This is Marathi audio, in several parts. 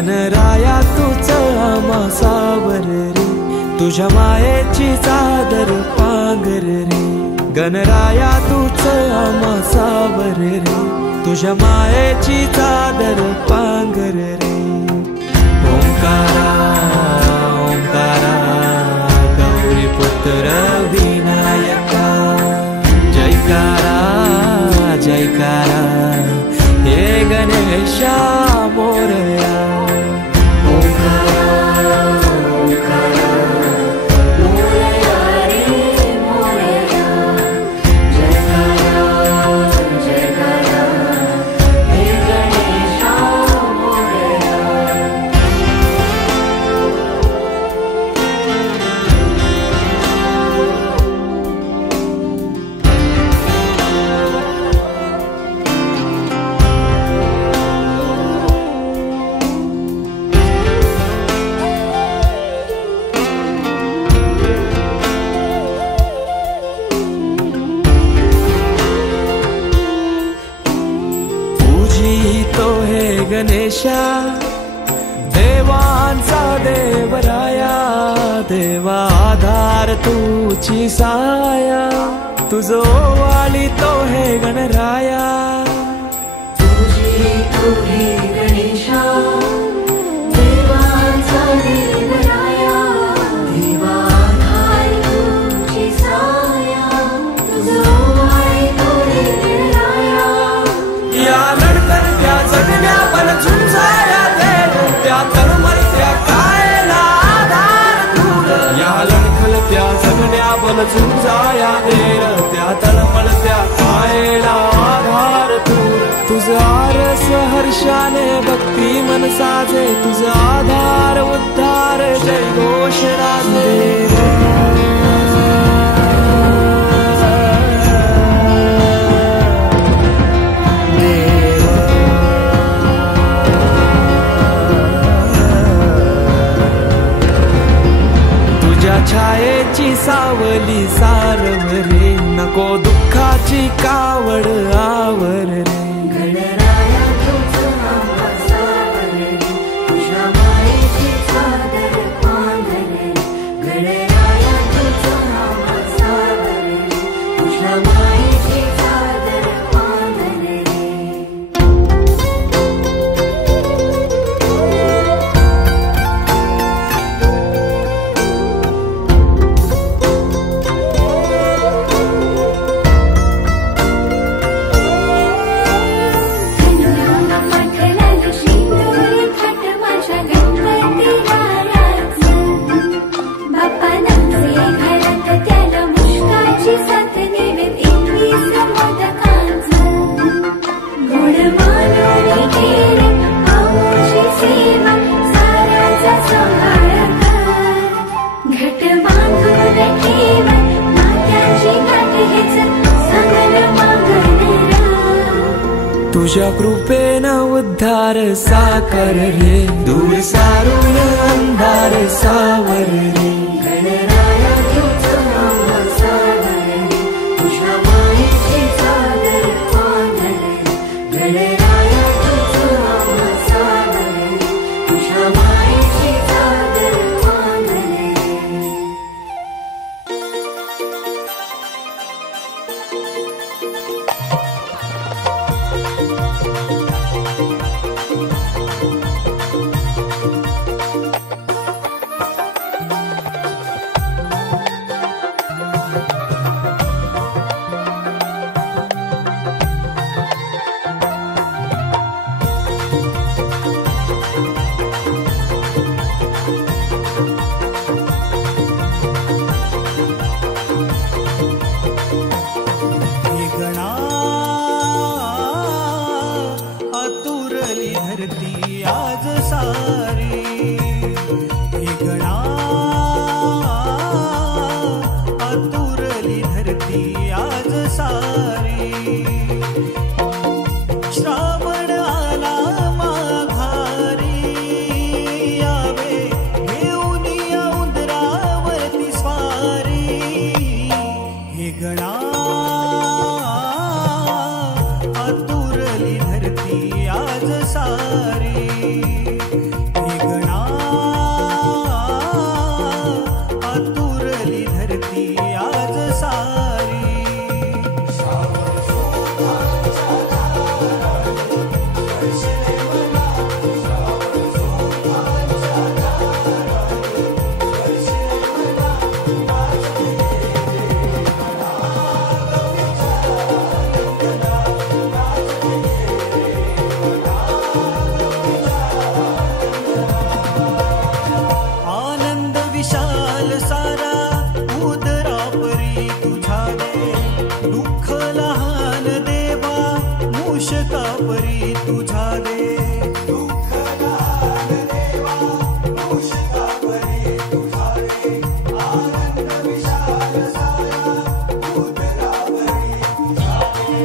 गणराया तूच आम्हा सावर रे, तुझ्या मायेची चादर पांघर रे. गणराया तूच आम्हा सावर रे, तुझ्या मायेची चादर पांघर रे. ओंकारा ओंकारा गौरी पुत्र विनायका, जयकारा जयकारा हे गणेशा मोरया. गणेशा देवांचा देवराया, देवा आधार तुझी साया, तुझो वाली तो हे गणराया. तुझी तो हे गणेशा देवांचा देवराया, देवा आधार तुझी साया, तुझो वाली तो हे गणराया. या लढतर त्या जगण्या झुंजाया देव, त्या तळमळत्या कायला आधार दूर. या लढखलत्या जगण्या बल झुंजाया देव, त्या तळमळत्या कायला आधार दूर. तुझं आरस हर्षाने भक्ती मन साजे, तुझं आधार उद्धार जय घोष राजे. छायेची सावली सारव रे, नको दुःखाची कावड आवर रे. गणराया तूच आम्हा सावर रे, तुझ्या मायेची चादर पांघर रे. गणराया तूच आम्हा सावर रे, तुझ्या मायेची चादर पांघर रे. तुझ्या कृपेनं उद्धार साकर रे, दूर सारून अंधार सावर रे. गणराया तूच आम्हा सावर रे, तुझ्या मायेची चादर पांघर रे. गणराया तूच आम्हा सावर रे, तुझ्या मायेची चादर पांघर रे. धरती आज सारी, हे गणा आतुरली धरती आज सारी. श्रावण आला माघारी, यावे घेऊन या उंदरावरती स्वारी. हे गणा आतुरली धरती आज सारी. तुझा दे दुःख दान देवा मूषिका परी तुझा दे आनंद विशाल सारा उदरावरी तुझा दे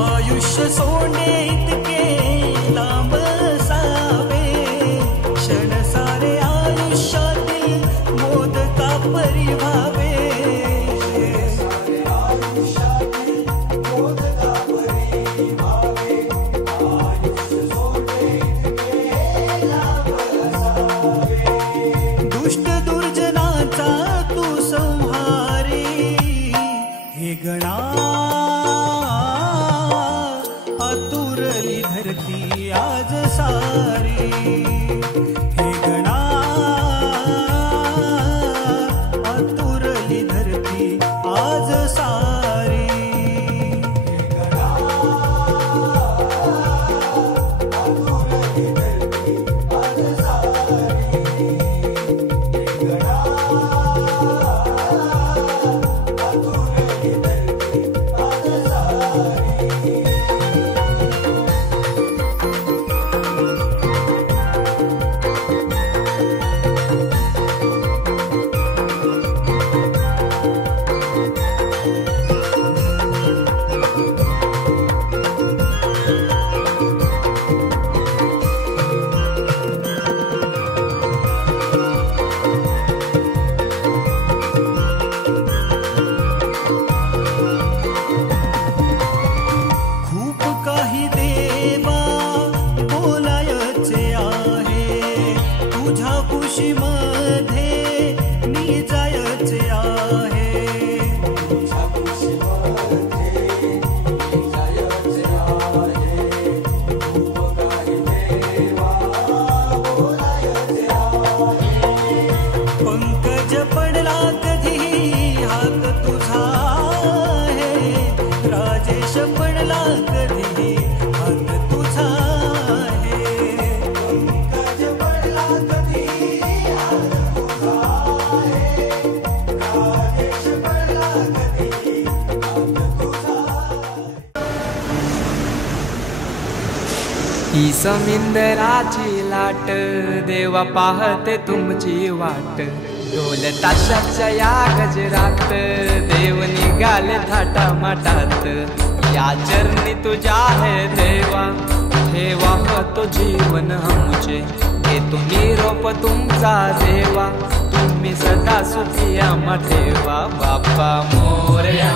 आयुष्य सोने इतके लांब सावे क्षण सारे आयुष्यातील मोदका परी व्हावे दुष्ट दुर्जनाचा तू संहारी हे गणा आतुरली धरती आज सारी हे गणा आतुरली धरती आज सारी मध्ये मी जायचे आहे पंकज पडला कधी हात तुझा आहे राजेश पडला कधी हात तुझा आहे पंकज पडला कधी ही समिंदराची लाट देवा पाहते तुमची वाट ढोल ताशाच्या या गजरात देव निघाले थाटा माटात या चरणी तुझ्या है देवा ठेवा तो जीवन हमचे हे तुम्ही रोप तुमचा देवा तुम्ही सदा सुखी आम्हा ठेवा बाप्पा मोरया।